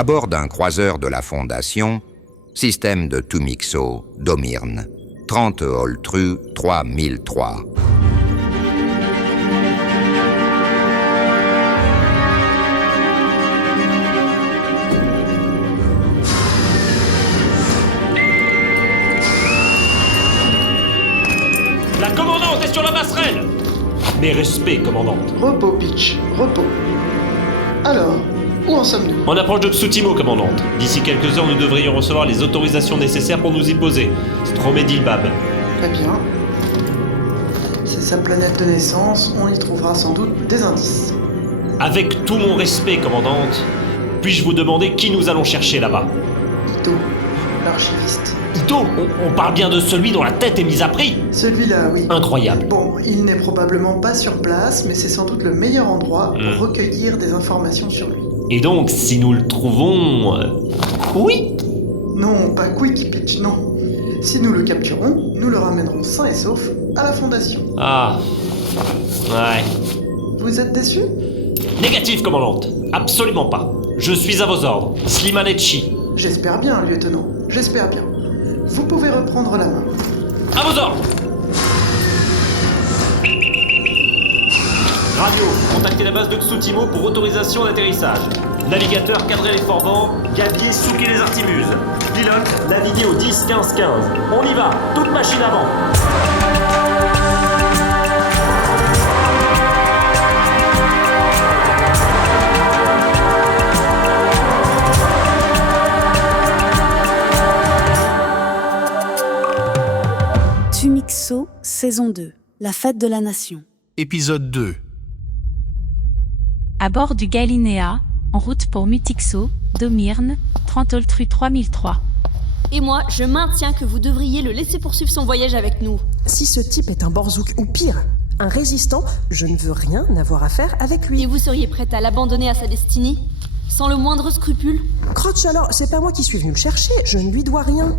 à bord d'un croiseur de la Fondation, système de Tumixo, Domyrne, 30 Holtru 3003. La commandante est sur la passerelle! Mes respects, commandante. Repos, Peach, repos. Alors, où en sommes-nous? On approche de Tsutimo, commandante. D'ici quelques heures, nous devrions recevoir les autorisations nécessaires pour nous y poser. Stromedilbab. Très bien. C'est sa planète de naissance, on y trouvera sans doute des indices. Avec tout mon respect, commandante, puis-je vous demander qui nous allons chercher là-bas? Ito, l'archiviste. Ito, on parle bien de celui dont la tête est mise à prix. Celui-là, oui. Incroyable. Bon, il n'est probablement pas sur place, mais c'est sans doute le meilleur endroit pour recueillir des informations sur lui. Et donc, si nous le trouvons... Oui? Non, pas quick, Peach, non. Si nous le capturons, nous le ramènerons sain et sauf à la Fondation. Ah... Ouais... Vous êtes déçu? Négatif, commandante. Absolument pas. Je suis à vos ordres. Slimane Etchi. J'espère bien, lieutenant. J'espère bien. Vous pouvez reprendre la main. À vos ordres. Radio, contactez la base de Tsutimo pour autorisation d'atterrissage. Navigateur, cadrez les forbans. Gabier, souquez les artimuses. Pilote, naviguez au 10-15-15. On y va, toute machine avant. Tumixo, saison 2, la fête de la nation. Épisode 2. À bord du Galinéa, en route pour Mutixo, Domyrne, 30 Holtru 3003. Et moi, je maintiens que vous devriez le laisser poursuivre son voyage avec nous. Si ce type est un Borzouk ou pire, un résistant, je ne veux rien avoir à faire avec lui. Et vous seriez prête à l'abandonner à sa destinée? Sans le moindre scrupule? Crotch alors, c'est pas moi qui suis venu le chercher, je ne lui dois rien.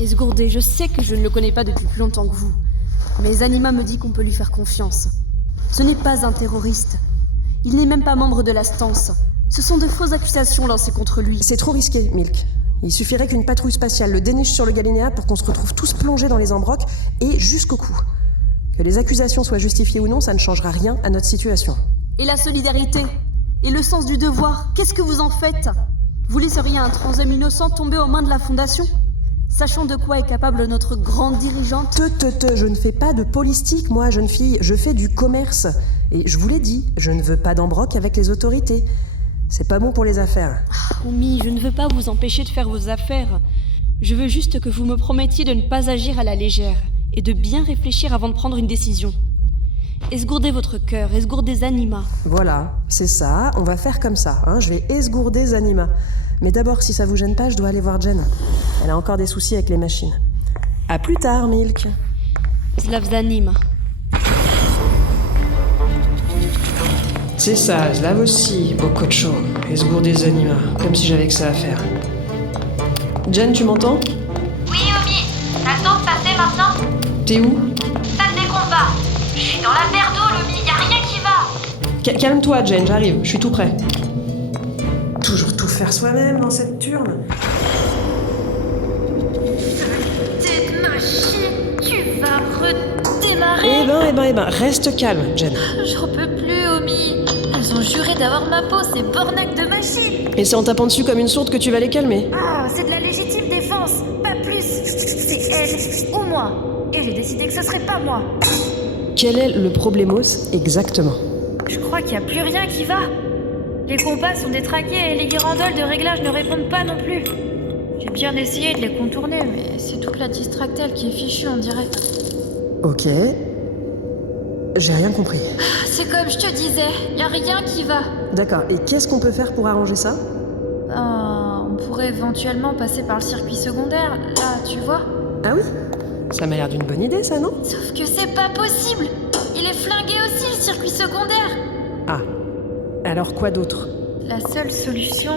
Esgourdé, je sais que je ne le connais pas depuis plus longtemps que vous. Mais Anima me dit qu'on peut lui faire confiance. Ce n'est pas un terroriste. Il n'est même pas membre de la Stance. Ce sont de fausses accusations lancées contre lui. C'est trop risqué, Milk. Il suffirait qu'une patrouille spatiale le déniche sur le Galinéa pour qu'on se retrouve tous plongés dans les embrocs et jusqu'au cou. Que les accusations soient justifiées ou non, ça ne changera rien à notre situation. Et la solidarité? Et le sens du devoir? Qu'est-ce que vous en faites? Vous laisseriez un transhumé innocent tomber aux mains de la Fondation? Sachant de quoi est capable notre grande dirigeante? Je ne fais pas de politique, moi, jeune fille. Je fais du commerce. Et je vous l'ai dit, je ne veux pas d'embroc avec les autorités. C'est pas bon pour les affaires. Oumi, je ne veux pas vous empêcher de faire vos affaires. Je veux juste que vous me promettiez de ne pas agir à la légère et de bien réfléchir avant de prendre une décision. Esgourdez votre cœur, esgourdez Anima. Voilà, c'est ça, on va faire comme ça. Je vais esgourder Anima. Mais d'abord, si ça vous gêne pas, je dois aller voir Jen. Elle a encore des soucis avec les machines. À plus tard, Milk. Slavzanim. C'est ça, Slav aussi, Bokocho. Esgourder Anima, comme si j'avais que ça à faire. Jen, tu m'entends? Oui, Omi. T'as le temps de passer maintenant? T'es où? Salle des combats. Je suis dans la mer d'eau, Omi. Y'a rien qui va. Calme-toi, Jen, j'arrive, je suis tout prêt. Toujours tout faire soi-même dans cette turne. Cette machine, tu vas redémarrer. Eh ben, reste calme, Jen. J'en peux plus, Omi. Elles ont juré d'avoir ma peau, ces bornacs de machines. Et c'est en tapant dessus comme une sourde que tu vas les calmer. Ah, c'est de la légitime défense, pas plus. C'est elle ou moi. Et j'ai décidé que ce serait pas moi. Quel est le problémos exactement? Je crois qu'il y a plus rien qui va. Les compas sont détraqués et les guirandoles de réglage ne répondent pas non plus. J'ai bien essayé de les contourner, mais c'est toute la distractelle qui est fichue, on dirait. Ok. J'ai rien compris. C'est comme je te disais, y a rien qui va. D'accord, et qu'est-ce qu'on peut faire pour arranger ça? On pourrait éventuellement passer par le circuit secondaire, là, tu vois. Ah oui? Ça m'a l'air d'une bonne idée, ça, non? Sauf que c'est pas possible. Il est flingué aussi, le circuit secondaire. Ah. Alors quoi d'autre? La seule solution,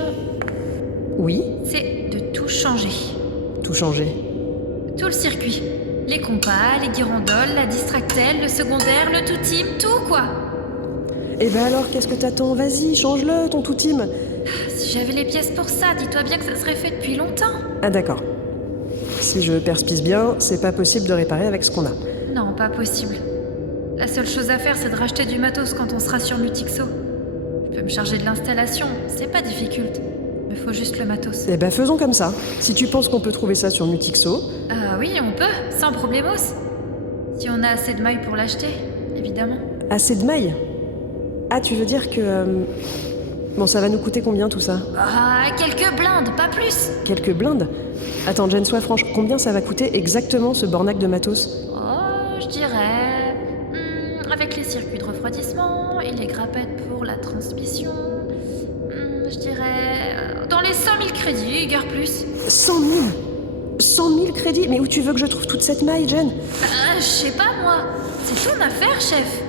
Oui? c'est de tout changer. Tout changer. Tout le circuit. Les compas, les guirandoles, la distractelle, le secondaire, le tout team, tout quoi. Eh ben alors, qu'est-ce que t'attends? Vas-y, change-le, ton tout-team. Si j'avais les pièces pour ça, dis-toi bien que ça serait fait depuis longtemps. Ah d'accord. Si je perspise bien, c'est pas possible de réparer avec ce qu'on a. Non, pas possible. La seule chose à faire, c'est de racheter du matos quand on sera sur Mutixo. Je peux me charger de l'installation, c'est pas difficile. Me faut juste le matos. Eh ben faisons comme ça. Si tu penses qu'on peut trouver ça sur Mutixo... Ah oui, on peut, sans problemos. Si on a assez de mailles pour l'acheter, évidemment. Assez de mailles? Ah, tu veux dire que... Bon, ça va nous coûter combien tout ça? Ah, quelques blindes, pas plus. Quelques blindes? Attends, Jen, sois franche, combien ça va coûter exactement ce bornac de matos? Oh, je dirais... avec les circuits de refroidissement et les grappettes pour la transmission... je dirais... dans les 100 000 crédits, guère plus. 100 000? 100 000 crédits? Mais où tu veux que je trouve toute cette maille, Jen? Je sais pas, moi. C'est ton affaire, chef.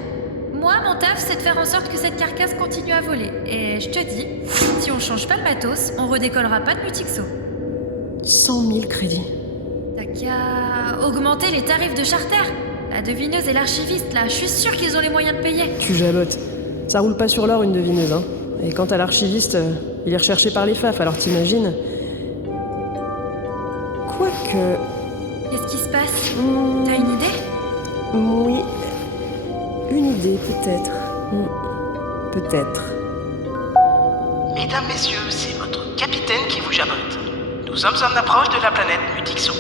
Moi, mon taf, c'est de faire en sorte que cette carcasse continue à voler. Et je te dis, si on change pas le matos, on redécollera pas de Mutixo. 100 000 crédits. T'as qu'à augmenter les tarifs de charter. La devineuse et l'archiviste, là, je suis sûre qu'ils ont les moyens de payer. Tu jabotes. Ça roule pas sur l'or, une devineuse, hein. Et quant à l'archiviste, il est recherché par les FAF, alors t'imagines... Quoique... Qu'est-ce qui se passe? T'as une idée? Oui... Une idée, peut-être. Peut-être. Mesdames, messieurs, c'est votre capitaine qui vous jabote. Nous sommes en approche de la planète Mutixo.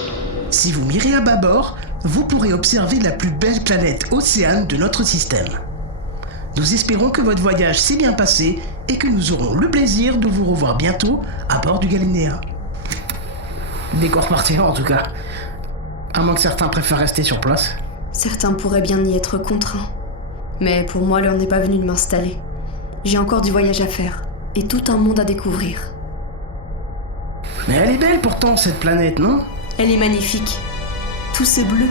Si vous mirez à bâbord, vous pourrez observer la plus belle planète océane de notre système. Nous espérons que votre voyage s'est bien passé et que nous aurons le plaisir de vous revoir bientôt à bord du Galinéa. Décor parti en tout cas. À moins que certains préfèrent rester sur place. Certains pourraient bien y être contraints. Mais pour moi, l'heure n'est pas venue de m'installer. J'ai encore du voyage à faire, et tout un monde à découvrir. Mais elle est belle pourtant, cette planète, non? Elle est magnifique. Tout ce bleu.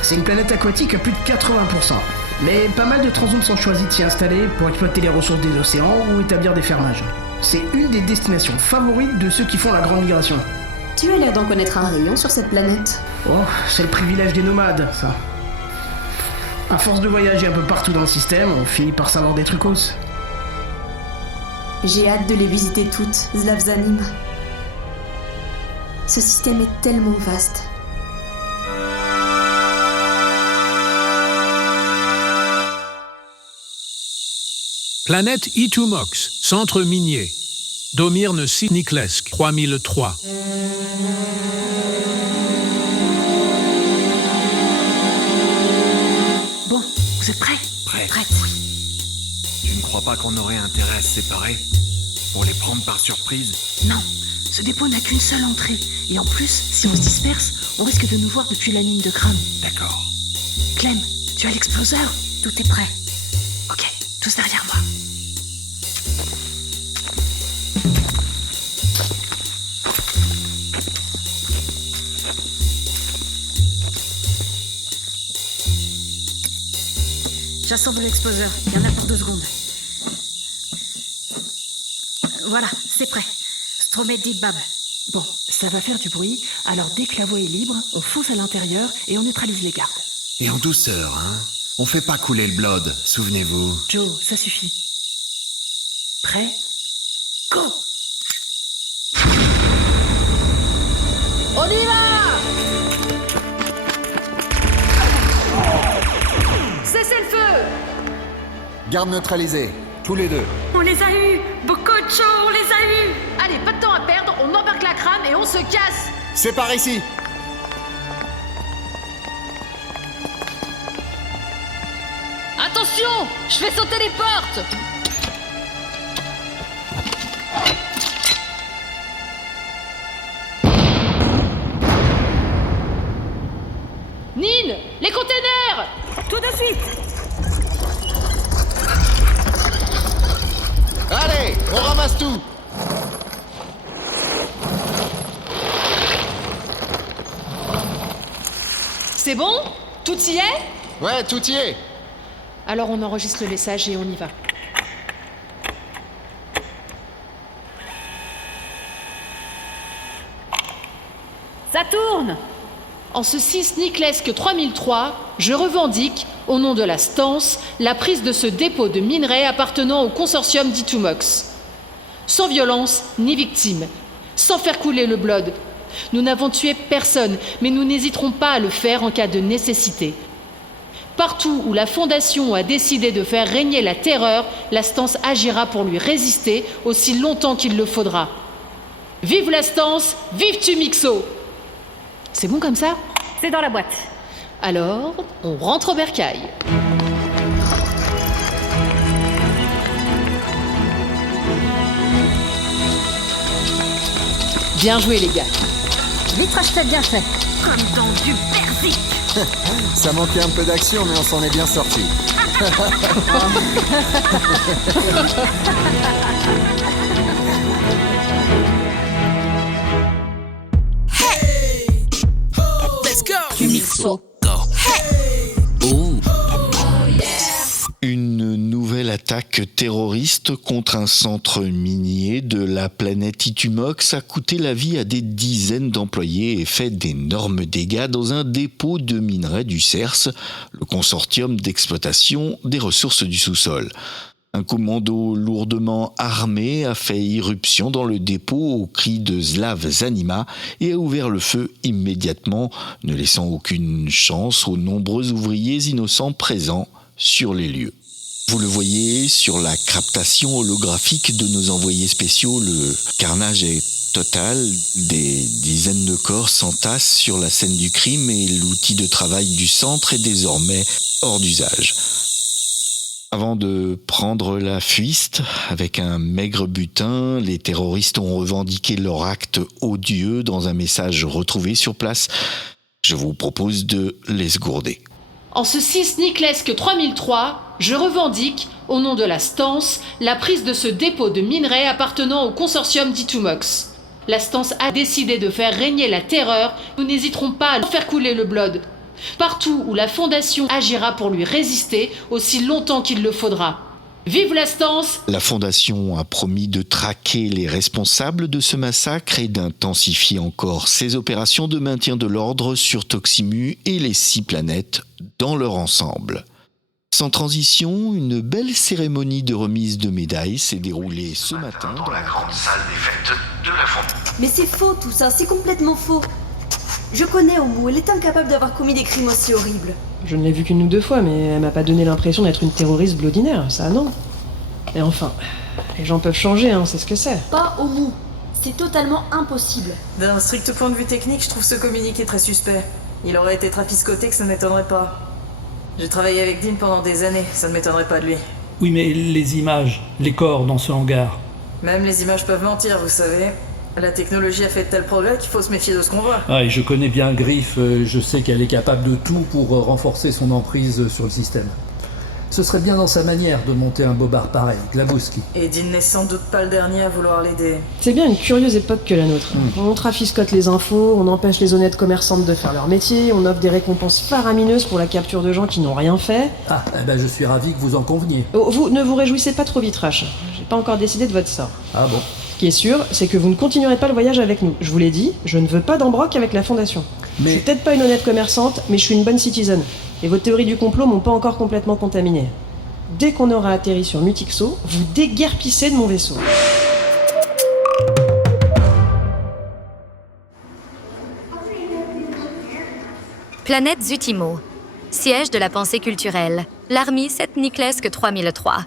C'est une planète aquatique à plus de 80%. Mais pas mal de transhommes sont choisis de s'y installer pour exploiter les ressources des océans ou établir des fermages. C'est une des destinations favorites de ceux qui font la grande migration. Tu as l'air d'en connaître un rayon sur cette planète. Oh, c'est le privilège des nomades, ça. À force de voyager un peu partout dans le système, on finit par savoir des trucos. J'ai hâte de les visiter toutes, Zlavzanim. Ce système est tellement vaste. Planète Itumox, centre minier. Domirne Siniklesk, 3003. Bon, vous êtes prêts? Prêt. Prête. Tu ne crois pas qu'on aurait intérêt à se séparer? Pour les prendre par surprise? Non, ce dépôt n'a qu'une seule entrée. Et en plus, si on se disperse, on risque de nous voir depuis la mine de crâne. D'accord. Clem, tu as l'exploseur? Tout est prêt. Ok, tous derrière moi. J'assemble l'exploseur. Il y en a pour 2 secondes. Voilà, c'est prêt. Stromet Dibab. Bon, ça va faire du bruit, alors dès que la voie est libre, on fonce à l'intérieur et on neutralise les gardes. Et en douceur, hein? On fait pas couler le blood, souvenez-vous. Joe, ça suffit. Prêt? Go! On y va! Cessez le feu! Garde neutralisée, tous les 2. On les a eus! Bococho, on les a eus! Allez, pas de temps à perdre, on embarque la crâne et on se casse! C'est par ici. Attention! Je fais sauter les portes! Nine! Les containers! Tout de suite! Allez, on ramasse tout. C'est bon? Tout y est? Ouais, tout y est. Alors on enregistre le message et on y va. Ça tourne! En ce 6 Niklesk 3003, je revendique au nom de la Stance, la prise de ce dépôt de minerais appartenant au consortium d'Itumox. Sans violence ni victime, sans faire couler le blood. Nous n'avons tué personne, mais nous n'hésiterons pas à le faire en cas de nécessité. Partout où la Fondation a décidé de faire régner la terreur, la Stance agira pour lui résister aussi longtemps qu'il le faudra. Vive la Stance, vive Tumixo! C'est bon comme ça? C'est dans la boîte. Alors, on rentre au bercail. Bien joué les gars. Vitrage fait bien fait. Comme dans du persil. Ça manquait un peu d'action, mais on s'en est bien sorti. Let's go. Tumixo. Une nouvelle attaque terroriste contre un centre minier de la planète Itumox a coûté la vie à des dizaines d'employés et fait d'énormes dégâts dans un dépôt de minerais du CERS, le consortium d'exploitation des ressources du sous-sol. Un commando lourdement armé a fait irruption dans le dépôt au cri de Slav Zanima et a ouvert le feu immédiatement, ne laissant aucune chance aux nombreux ouvriers innocents présents sur les lieux. Vous le voyez sur la captation holographique de nos envoyés spéciaux, le carnage est total, des dizaines de corps s'entassent sur la scène du crime et l'outil de travail du centre est désormais hors d'usage. Avant de prendre la fuite, avec un maigre butin, les terroristes ont revendiqué leur acte odieux dans un message retrouvé sur place. Je vous propose de les gourder. En ce 6 Niclesque 3003, je revendique, au nom de la Stance, la prise de ce dépôt de minerais appartenant au consortium d'Itumox. La Stance a décidé de faire régner la terreur, nous n'hésiterons pas à faire couler le blood. Partout où la Fondation agira pour lui résister aussi longtemps qu'il le faudra. Vive la Stance! La Fondation a promis de traquer les responsables de ce massacre et d'intensifier encore ses opérations de maintien de l'ordre sur Toximu et les 6 planètes dans leur ensemble. Sans transition, une belle cérémonie de remise de médailles s'est déroulée ce matin dans la grande salle des fêtes de la Fondation. Mais c'est faux tout ça, c'est complètement faux. Je connais Omu, elle est incapable d'avoir commis des crimes aussi horribles. Je ne l'ai vue qu'une ou deux fois, mais elle m'a pas donné l'impression d'être une terroriste blodinaire, ça non. Et enfin, les gens peuvent changer, hein, c'est ce que c'est. Pas Omu, c'est totalement impossible. D'un strict point de vue technique, je trouve ce communiqué très suspect. Il aurait été trafiscoté que ça ne m'étonnerait pas. J'ai travaillé avec Dean pendant des années, ça ne m'étonnerait pas de lui. Oui, mais les images, les corps dans ce hangar. Même les images peuvent mentir, vous savez. La technologie a fait de tels progrès qu'il faut se méfier de ce qu'on voit. Ah, et je connais bien Griff, je sais qu'elle est capable de tout pour renforcer son emprise sur le système. Ce serait bien dans sa manière de monter un bobard pareil, Glabowski. Et Dean n'est sans doute pas le dernier à vouloir l'aider. C'est bien une curieuse époque que la nôtre. On trafiscote les infos, on empêche les honnêtes commerçantes de faire leur métier, on offre des récompenses faramineuses pour la capture de gens qui n'ont rien fait. Ah, eh ben je suis ravi que vous en conveniez. Oh, vous ne vous réjouissez pas trop vite, Rash. J'ai pas encore décidé de votre sort. Ah bon? Ce qui est sûr, c'est que vous ne continuerez pas le voyage avec nous. Je vous l'ai dit, je ne veux pas d'embroc avec la Fondation. Je suis peut-être pas une honnête commerçante, mais je suis une bonne citizen. Et vos théories du complot m'ont pas encore complètement contaminé. Dès qu'on aura atterri sur Mutixo, vous déguerpissez de mon vaisseau. Planète Zutimo. Siège de la pensée culturelle. L'Army 7 Niclesque 3003.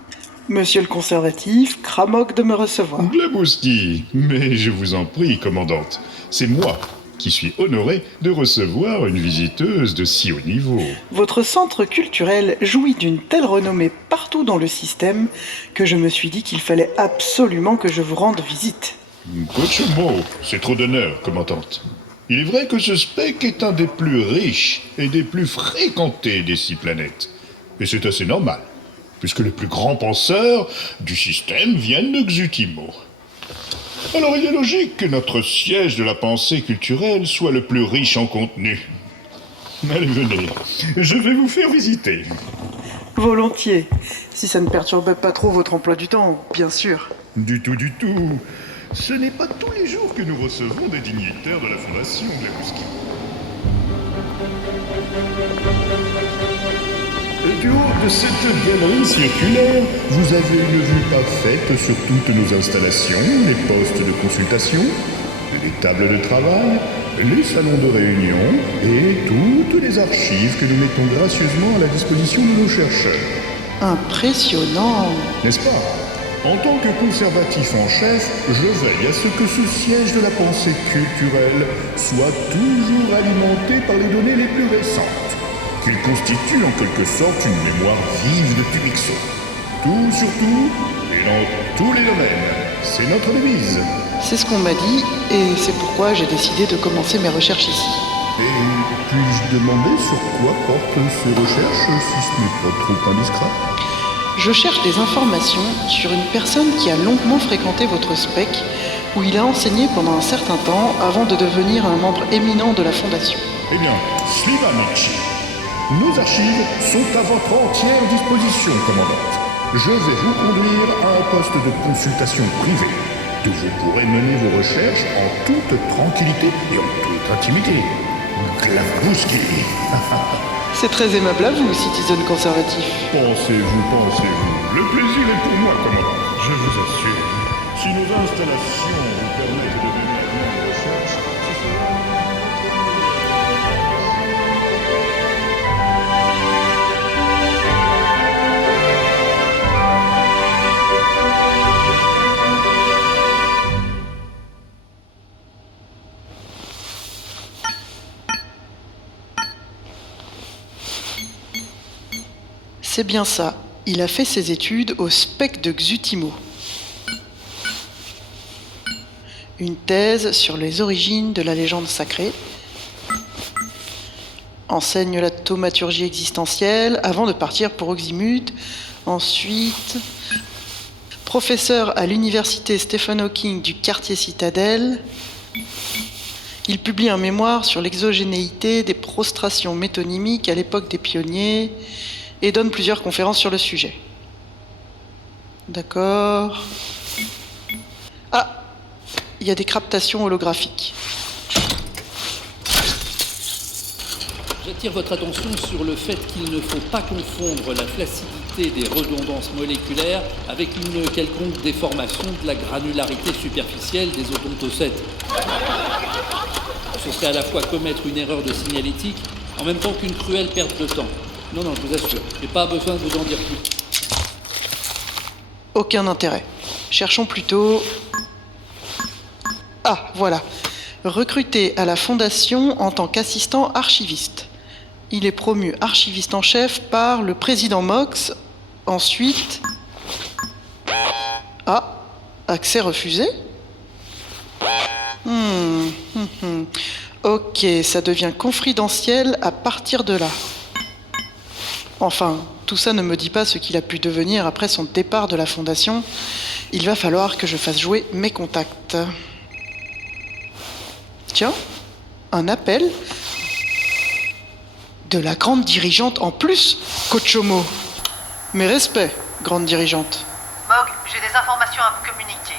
Monsieur le conservatif, Kramok de me recevoir. Glabowski, mais je vous en prie, commandante. C'est moi qui suis honoré de recevoir une visiteuse de si haut niveau. Votre centre culturel jouit d'une telle renommée partout dans le système que je me suis dit qu'il fallait absolument que je vous rende visite. Kochumo, c'est trop d'honneur, commandante. Il est vrai que ce spec est un des plus riches et des plus fréquentés des 6 planètes. Et c'est assez normal, puisque les plus grands penseurs du système viennent de Xutimo. Alors il est logique que notre siège de la pensée culturelle soit le plus riche en contenu. Allez, venez, je vais vous faire visiter. Volontiers, si ça ne perturbe pas trop votre emploi du temps, bien sûr. Du tout. Ce n'est pas tous les jours que nous recevons des dignitaires de la Fondation Glabowski. Du haut de cette galerie circulaire, vous avez une vue parfaite sur toutes nos installations, les postes de consultation, les tables de travail, les salons de réunion et toutes les archives que nous mettons gracieusement à la disposition de nos chercheurs. Impressionnant! N'est-ce pas? En tant que conservatif en chef, je veille à ce que ce siège de la pensée culturelle soit toujours alimenté par les données les plus récentes, qu'il constitue en quelque sorte une mémoire vive de Tumixo. Tout sur tout et dans tous les domaines. C'est notre devise. C'est ce qu'on m'a dit, et c'est pourquoi j'ai décidé de commencer mes recherches ici. Et puis-je demander sur quoi portent ces recherches, si ce n'est pas trop indiscret? Je cherche des informations sur une personne qui a longuement fréquenté votre SPEC, où il a enseigné pendant un certain temps avant de devenir un membre éminent de la Fondation. Eh bien, Slivanici, nos archives sont à votre entière disposition, commandante. Je vais vous conduire à un poste de consultation privée, d'où vous pourrez mener vos recherches en toute tranquillité et en toute intimité. Glabouski. C'est très aimable à vous, citizen conservatif. Pensez-vous. Le plaisir est pour moi, commandant. Je vous assure. Si nos installations vous permettent de mener à bien vos recherches, ce sera... C'est bien ça. Il a fait ses études au SPEC de Xutimo. Une thèse sur les origines de la légende sacrée. Enseigne la thaumaturgie existentielle avant de partir pour Oxymute. Ensuite, professeur à l'université Stephen Hawking du quartier Citadelle. Il publie un mémoire sur l'exogénéité des prostrations métonymiques à l'époque des pionniers et donne plusieurs conférences sur le sujet. D'accord. Ah, il y a des captations holographiques. J'attire votre attention sur le fait qu'il ne faut pas confondre la flaccidité des redondances moléculaires avec une quelconque déformation de la granularité superficielle des odontocètes. Ce serait à la fois commettre une erreur de signalétique en même temps qu'une cruelle perte de temps. Non, je vous assure, j'ai pas besoin de vous en dire plus. Aucun intérêt. Cherchons plutôt... Ah, voilà. Recruté à la Fondation en tant qu'assistant archiviste. Il est promu archiviste en chef par le président Mox. Ensuite... Ah, accès refusé? Ok, ça devient confidentiel à partir de là. Enfin, tout ça ne me dit pas ce qu'il a pu devenir après son départ de la Fondation. Il va falloir que je fasse jouer mes contacts. Tiens, un appel de la grande dirigeante en plus, Kochomo. Mes respects, grande dirigeante. Mog, j'ai des informations à vous communiquer.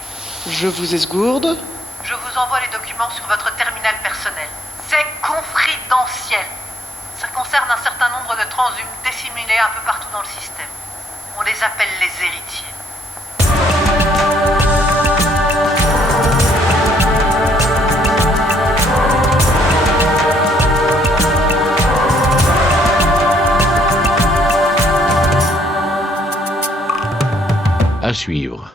Je vous esgourde. Je vous envoie les documents sur votre terminal personnel. C'est confidentiel. Ça concerne un certain nombre de transhumes dissimulés un peu partout dans le système. On les appelle les héritiers. À suivre.